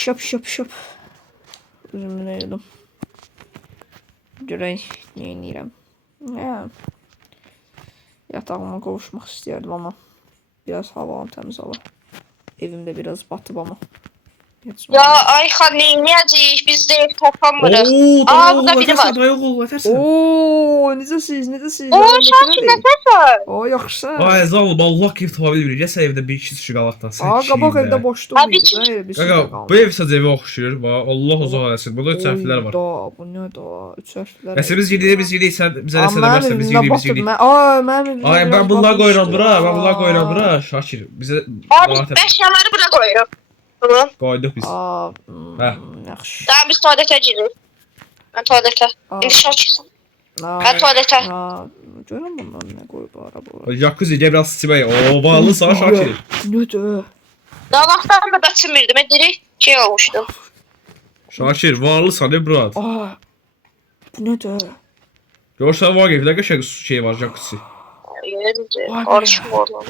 şap. Üzümü də yedim. Görək nə edirəm. Yatağıma qovuşmaq istəyərdim amma biraz havam təmiz hava. Evimdə biraz batıb amma. Ya Ayxan neyniyəcəyik? Biz də ev tapanmırıq. Oo, Aa, burada biri var. Dayıoğlu, ötərsən. Oo, necəsiz? Oo, Şakir nə səs var? Oo, yaxşısan. Ay, zalım, Allah ki, tapa bilmirik. Gəsə evdə bir iki düşü qalaqdan. Aa, qabaq evdə boşluq Abi, idi. Da, elə bir şey Qaqa, bu ev sadəcə evə oxşuyur. Allah uzaq eləsin. Burada üç hərflər var. Bu nə da? Üç hərflər. Nəsə biz gidirik, sən bizə nəsə deməzsən, biz gidirik. Aa, mənim. Ay, mən bunları qoyuram bura, Şakir. Bizə Abi, əşyaları bura qoyuruq. Bunu. qoyduq biz. Aa, Hə. yaxşı. Daha biz tualetə giririk. Mən tualetə. İndi Şakirsən. Mən tualetə. Görürəm bundan nə qoyub araba. Jacuzzi, gəl biraz sıçmayı. Oo, bağlı sana Şakir. Nədir? Daha vaxtdan da çimirdim. Mən direkt şey olmuşdum. Şakir, varlı sana Murat. Aa, bu nədir? Görsən var evdə qəşəng şey var, jacuzzi. Yeridir. Karışım oradan.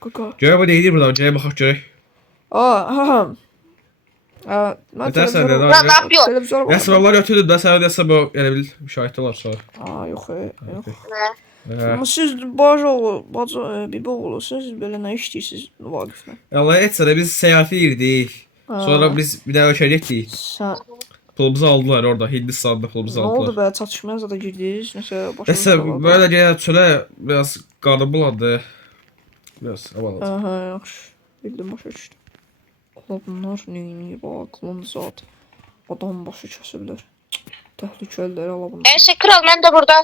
Qaqa. Görək bu deyir buradan, gəl baxaq görək. Aa, mən Ötərsən də, Lan ne yapıyor? televizora Nəsə onlar ötürdü də, sənə desə bu, elə bil, müşahid olar sonra. Aa, yox, yox. Ne? Amma siz bacı oğlu, siz belə nə işləyirsiniz Vaqiflə? Allah etsə də biz səyahətə girdik. Sonra biz bir də ölkəyə getdik. Sən Pulumuzu aldılar orada, Hindistanda pulumuzu nə oldu aldılar. be? Çatışmaya zada girdiniz, nəsə Nəsə başınız böyle gələ çölə biraz qarnım bulandı. Biraz aman. Aha, yaxşı. Bildim, başa düşdüm. Ola bunlar neyini aklın zat. Adam başı kəsirlər. Təhlükəlidir ala bunlar. Neyse kral mən də burada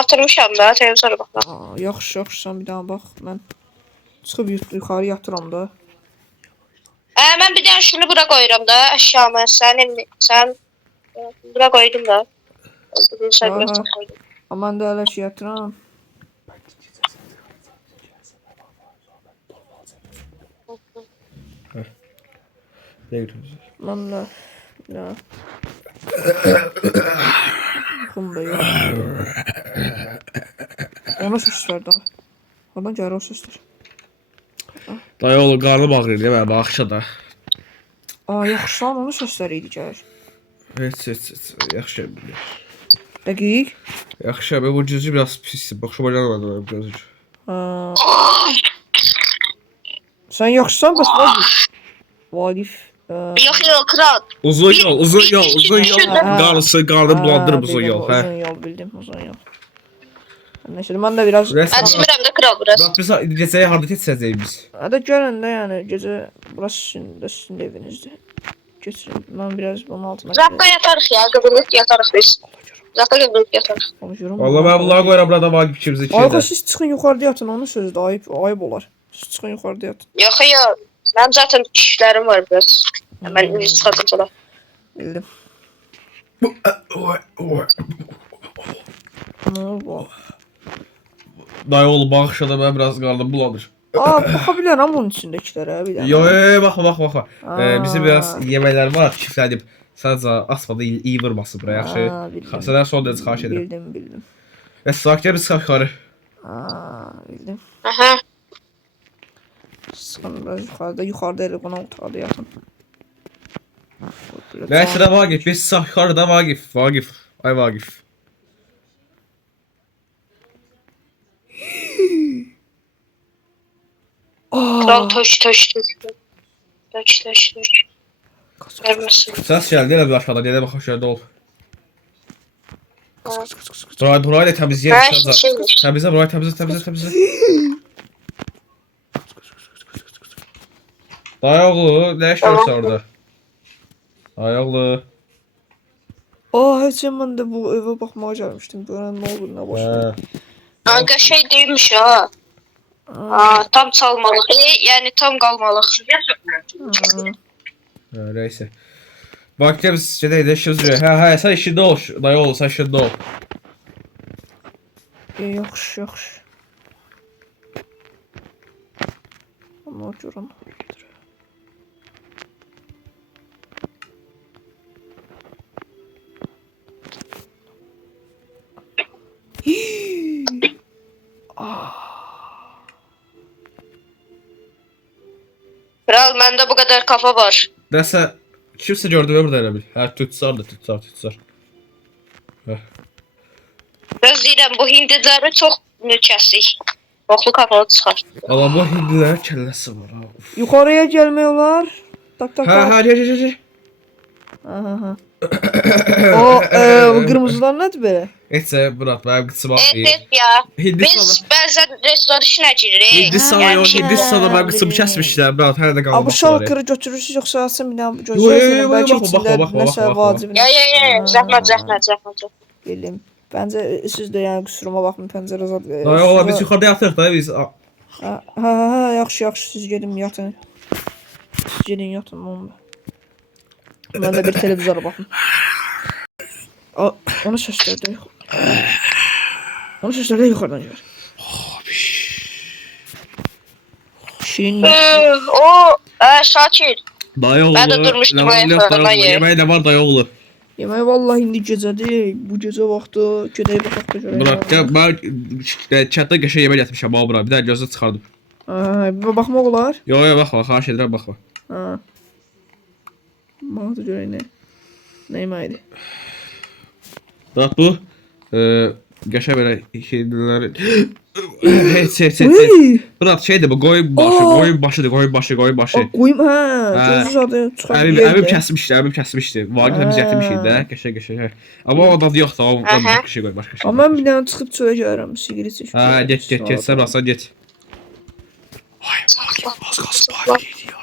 oturmuşam da televizora baxıram. Aa, yaxşı, sən bir daha bax. Mən çıxıb yuxarı yatıram da. Mən bir dənə şunu bura qoyuram da əşyamı. Sən bura qoydum da. Sən biraz çox qoydum. Amma mən də hələ ki yatıram. Mən də ya. Yuxum da yox. Ona səslər daha. Oradan gəlir o səslər. Dayı oğlu qarnım ağrıyır deyə mən baxışa da. Aa, yaxşısan onun səsləri idi gəlir. Heç, yaxşı. Dəqiq. Yaxşı, bu cüzü biraz pisdir. Baxışıma gəlmədi mənim gözü. Sən yaxşısan bəs Vaqif. Yox kral. Uzun yol. Qarısı, qarnım bulandırıb uzun yol. Uzun yol bildim, uzun yol. Nəşədir, mən də biraz... Mən çimirəm də kral biraz. Bax, biz gecəyə harada keçəcəyik biz? Hədə gəlin də yəni, gecə burası sizin evinizdir. Keçirin, mən biraz bunun altına... Zakka yatarıq ya, qıvrılıq yatarıq biz. Zakka qıvrılıq yatarıq. Konuşurum. Valla mən bunları qoyuram burada Vaqif ikimizin Ayqa içində. siz çıxın yuxarıda yatın, onun sözü ayıb olar. Siz çıxın yuxarıda yatın. Yox ya, mən zaten işlərim var biraz. Mən indi çıxardım sana. Bildim. Nə oldu? Dayı oğlu baxışa da mən biraz qarnım bulanır. Aa, baxa bilərəm onun içindəkilərə bir dənə. Baxma. Bizim biraz yeməklər var, çiftlənib. Sadəcə asfalda iyi vurması bura, yaxşı. Səndən son dərəcə xahiş edirəm. Bildim. Və sakitə biz yuxarı. Bildim. Aha. Sıxın biraz yuxarıda elə qonaq otaqda yatın. Nəysə də Vaqif, biz yuxarıda Vaqif. Ay Vaqif. Kral toş. Verməsin. Səs gəldi elə bir aşağıda, gedə bax aşağıda ol. Burayı da təmizləyək. Təmizlə, burayı təmizlə. Dayı oğlu, nə iş görürsən orada? Dayı oğlu. Heç mən də bu evə baxmağa gəlmişdim. Görən nə olur, nə başlayır. Anqa şey deyilmiş ha. Tam çalmalıq. Yəni tam qalmalıq. Neyse. Vakti biz gedək də işimiz görək. Hə, sən işində ol. Dayı oğlu, sən işində ol. Yaxşı. Amma görəm. Kral məndə bu qədər kafa var. Nəsə Kimsə gördü mü burada elə bil? Hə, tütsar. Gözləyirəm bu hindiləri çox nökəsik. Oxlu kafalı çıxar. Amma bu hindilərin kəlləsi var ha. Yuxarıya gəlmək olar. Tak. Hə, gəl. Aha. O, bu qırmızılar nədir belə? Etsə, Murat, mənim qıçıma Evet ya. Biz bəzən restoran işinə giririk. Hindistanda mənim qıçımı kəsmişlər. Murat, hələ də Abi qalmaq var. şalkırı götürürsünüz yoxsa alsın bir dənə Yo, bəlkə baxma, içində baxma, nəsə baxma. vacib. Ya. Zəhmət. Bilim. Bəncə siz də yəni qüsuruma baxmayın pəncərə zad. Ay, ola biz yuxarıda yatırıq da biz. Hə, yaxşı siz gedin yatın. Siz gedin yatın oğlum. Mən də bir televizora baxım. Onu səslərdə yox. Onu səslərdə yuxarıdan gəlir. Şirin. Şakir. Dayı oğlu. Mən də durmuşdum ayaqlarına yer. Yeməyi də var dayı oğlu. Yemək vallahi indi gecədir. Bu gecə vaxtı gedək baxaq da görək. Murat, gəl mən çatda qəşəng yemək gətirmişəm ha bura. Bir də gözünü çıxardım. Bir baxmaq olar. Yo, baxma, xahiş edirəm, baxma. Bax da görək nə. Nə yeməkdir? Murat, bu qəşəng belə hindlilərin heç. Murat, şeydir bu, qoyun başıdır. Qoyum, gözü zadı çıxarıb Əmim kəsmişdi. Vaqif biz gətirmişik də, qəşəng. Amma o dadı yoxdur, o başqa şey qoy, başqa şey. Amma mən bir dənə çıxıb çölə gəlirəm, siqaret çəkib. Get, sən rasa get. Ay, az qalsın Vaqif ya.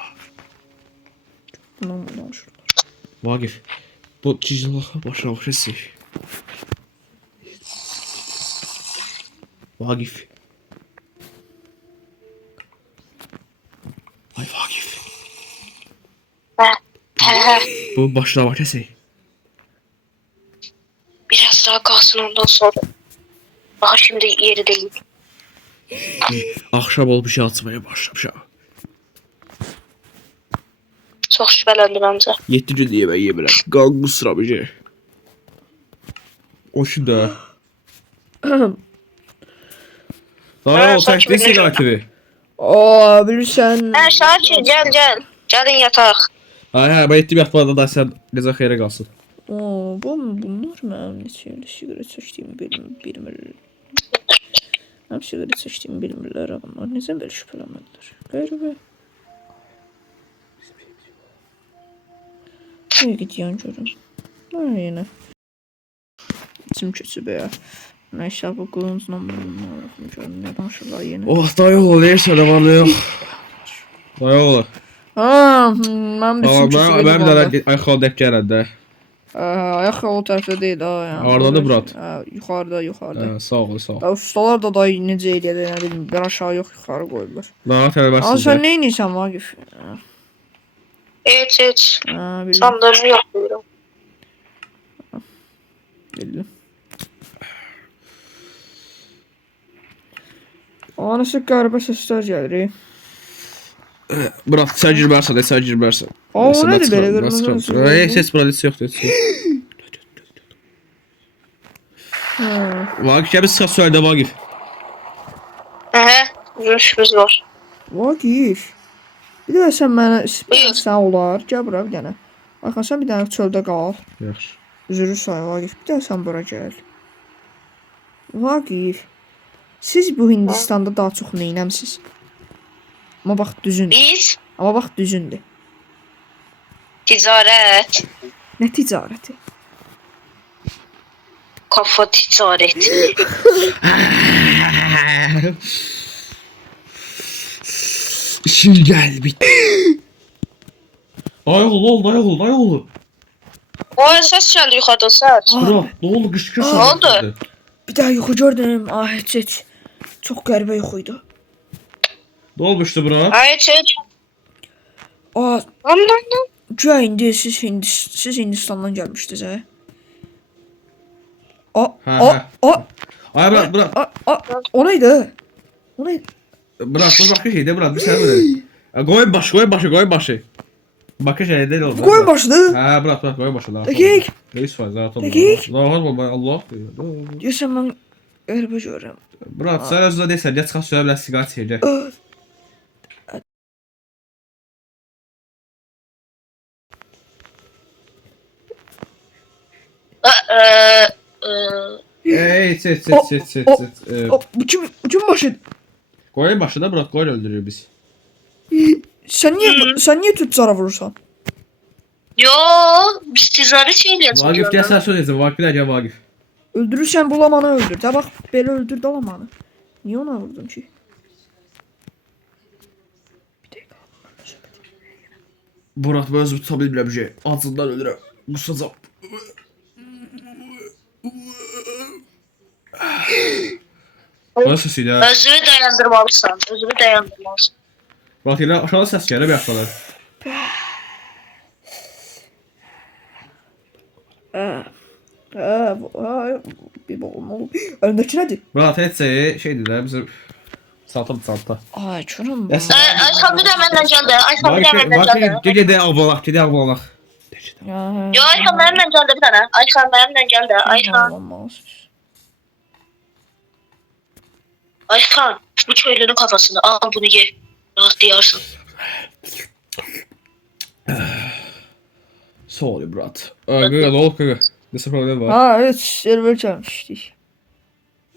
Vaqif, bu cicilaka başa sil. Vaqif. Ay Vaqif. Bu başına bak sil. Biraz daha kalsın ondan sonra. Daha şimdi yeri değil. Axşam olub şey açmaya başlamışam. Çok şüphelendi bence. 7 gün yemək yemirəm. Qan qusura bir. O şu da. Aa, o təkli siqaretini. Bilirsən. Şakir gel. Gelin yatak. Hə, mən etdim yatmadan da sən necə xeyrə qalsın. Bunlar mənim neçə ilə siqaret çəkdiyimi bilmirlər. Mən siqaret çəkdiyimi bilmirlər. Bunlar necə belə şübhələnmədilər? Qəribə. Nəyə gidiyan görüm? Yenə. İçim keçib ya. Nəysə bu qılıncla görüm. Nə danışırlar yenə? Oh, dayı oğlu, neysə də var ne yox. Dayı oğlu. Mən bir içim keçib. Mən bir dənə ayaqla dək gələndə. Ayaq o tərəfdə deyil ha. Hardadır Murat? Yuxarıda. Sağ ol. Ustalar da necə eləyir, nə bilim, bir aşağı yox, yuxarı qoyurlar. Daha tələbərsiniz. Sən nə edirsən Vaqif? Hiç. Bildim. Sandalye yapıyorum. Bildim. Anası qəribə səslər gəlir. Murat, sən girmərsən. O nədir belə qırmızı? Heç burada heç yoxdur. Vaqif, gəl biz çıxaq söylədə Vaqif. Görüşümüz var. Vaqif. Bir də sən mənə sən olar, gəl bura bir dənə. Baxın, sən bir dənə çöldə qal. Yaxşı. Üzürü say Vaqif, bir də sən bura gəl. Vaqif, siz bu Hindistanda daha çox neynəmsiz? Amma bax düzündür. Biz Amma bax düzündür. ticaret. Nə ticarəti? Kafa ticareti. İşin gəl bitti. Dayı oğlu. O ses geldi yukarıda ses. Murat, ne oldu? Qışqırsan. Ne oldu? Bir daha yuxu gördüm. Heç. Çox qəribə yuxuydu. Ne olmuştu Murat? Hayır hiç. Güya indi siz Hindistandan gəlmişdiniz, hə? Ay Murat. O neydi? Murat, bu başqa şeydir Murat, bir sənə verin. Qoyun başı. Başqa şey deyil oldu. Qoyun başıdır? Hə, Murat, qoyun başı. Dəqiq. Reis var, zaten. Dəqiq. Rahat ol, Allah. Deyəsən mən qəribə görürəm. Murat, sən özünə deyirsən, gəl çıxaq söylə biləsən siqaret çəkəcək. Set. Bu kim başı? Koyun başına bırak, koyun öldürüyor biz. Sen niye tüccara vurursan? Yo, biz ticaret şeyle Vagif gel sen söyleyeceksin. Vagif'ler gel Vagif. Öldürürsen bu lamanı öldür. De bak böyle öldürdü lamanı. Niye ona vurdun ki? Bir dakika. Murat ben özümü tuta bilmirəm şey. Acından ölürəm. Qusacam. Bana sesiyle ha. Özünü dayandırmalısın. Özünü dayandırmalısın. Bak yine aşağıda ses gəlir bir yaxdalar. Bir bakalım oğlum. Önündeki nedir? Murat heç şeydir də bizim Santa. Ay çorum. Yes. Ayşan bir de benden geldi. Ayşan bir de benden geldi. Gedək albalaq. Yo, Ayşan benden geldi bir tane. Ayşan benden geldi. Ayşan, bu köylünün kafasını al bunu ye. Rahatlayarsın. Sağ ol Murat. Qaqa ne olub qaqa? Nəsə problem var? Ha evet server gelmiştik.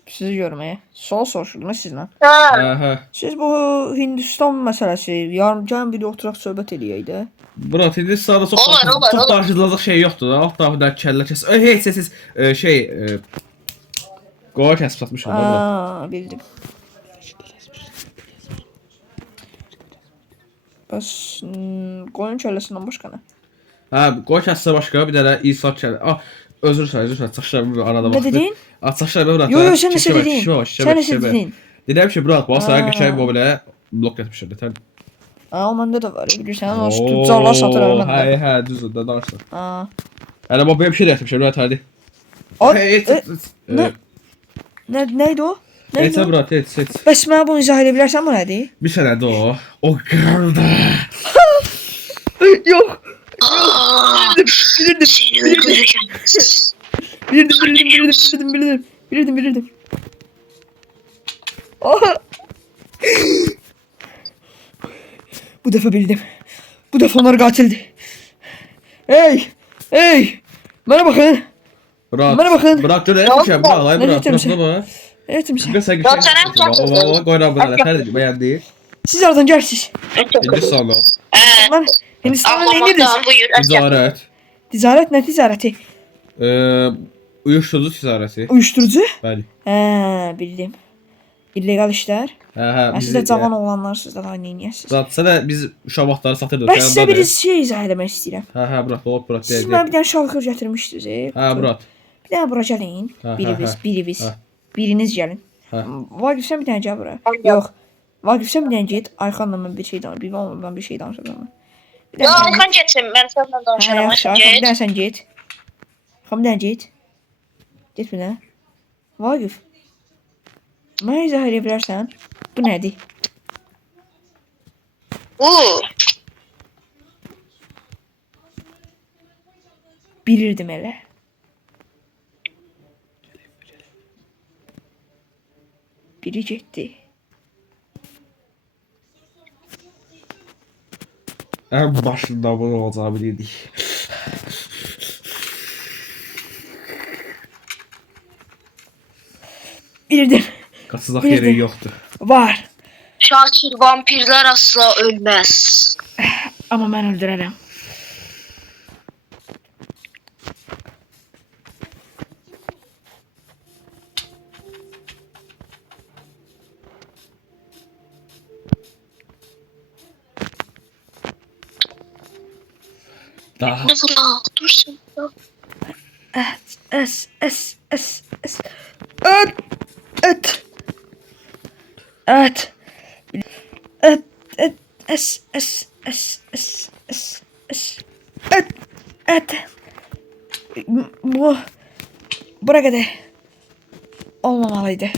Sizi görmeye. Sol soruşdum sizlə. Hə. Siz bu Hindistan meselesi yarın bir oturaq söhbət eləyək də. Murat indi sağda çox Olur. danışılacaq şey yoxdur da. Alt tarafından kəllə kəs. Heç qoğa kəsib satmışam da. Aa, bildim. Bəs qoyun kəlləsindən başqa nə? Hə, qoğa kəssə başqa bir dənə İsa kəllə. Özür dilərim. Çaşırım arada bax. Nə dedin? Çaşırım Murat. Yo sən nə dedin? Sən nə dedin? Deyirəm ki, Murat, bu sənə qəşəng bu belə blok etmişəm də. Aa, məndə də var, bilirsən, o tüccarlar satır məndə. Hə, düzdür da danışdın. Aa. Yəni bu belə bir şey də etmişəm, Murat, hadi. Neydi o? Heç Murat, heç. Bəs mənə bunu izah edə bilərsən bu nədir? Bir sənədir o. O qırıldı. Yox. Seni öldüreceğim. Bilirdim. Aha. Bu defa bildim. Bu defa onlar katildi. Hey! Bana bakın. Murat. Bana bakın. Murat, dur etmişəm, Murat, ay Murat, buna bax. Evet misin? Qısa Ya sən həm çatırdın. Valla qoyuram bu dənə, tərdir, bəyəndi. Siz aradan gelsiniz. Hindistan o. Lan Hindistan'da ne indirdiniz? Allah'tan buyur. Ticarət. Ticaret ne ticareti? Uyuşturucu ticarəti. Uyuşturucu? Bəli. Bildim. İllegal işler. Hə, Siz de cavan olanlar siz de daha neyiniyorsunuz? Zat, sənə biz uşaq vaxtları satırdıq. Ben size bir şey izah etmek istedim. Hə, Murat, Murat, Siz deyək. bana bir tane şalkır getirmiştiniz. Hə, Murat. Bir tane bura gelin. Ha, Biriniz. ha. Biriniz gelin. Ha. Vagif sen bir tane gel buraya. Ben Yok. Vagif sen bir tane git. Aykan'la ben bir şey danışacağım. Ben bir şey danışacağım. Bir Ya tane Aykan geçsin. Ben senden Ha, danışarım. yaxşı, Aykan Aykan bir geç. tane sen git. Aykan bir tane git. Git bir tane. Vagif. Mənə izah edə bilərsən? Bu nədir? Bilirdim elə. Biri getdi. Ən başında bunu olacağını bilirdik. Bilirdim. Qaçacaq Bilirdim. yeri yoxdur. Var. Şakir, vampirler asla ölmez. Amma mən öldürərəm. Daha. Ne bırak, dursun. Es. Et. Bura kadar olmamalıydı.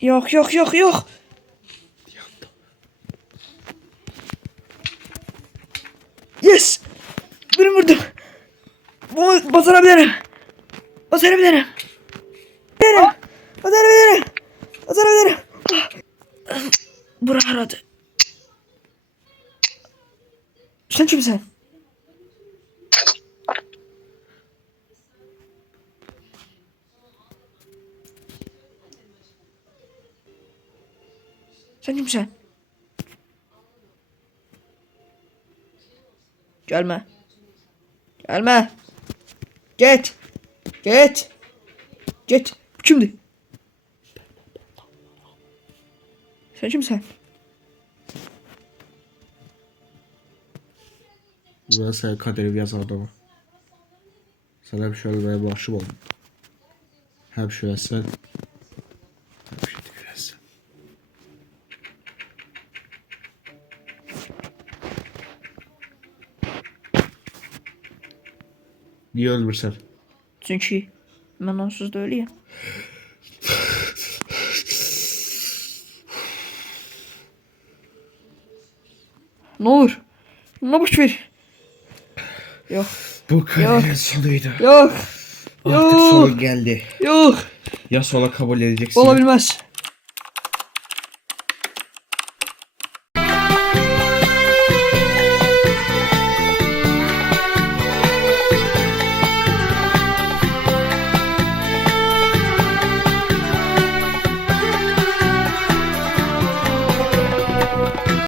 Yok. Yes! Birini vurdum. Bunu başarabilirim. Başarabilirim. Bura aradı. Sen kimsin? Sen kimsen? Gelme. Gelme. Git. Git. Git. Bu kimdi? Sen kimsen? Ben sen kaderim yazan adamı. Sen hep şöyle benim başım oldun. Hep şöyle sen. Hep şöyle gülersin. Niye ölmürsen? Çünkü ben onsuz da ölüyüm. Ne olur. Ne boş ver. Yok. Bu kaderin sonuydu. Yok. Artık sonu geldi. Yok. Ya sola kabul edeceksin. Olabilmez.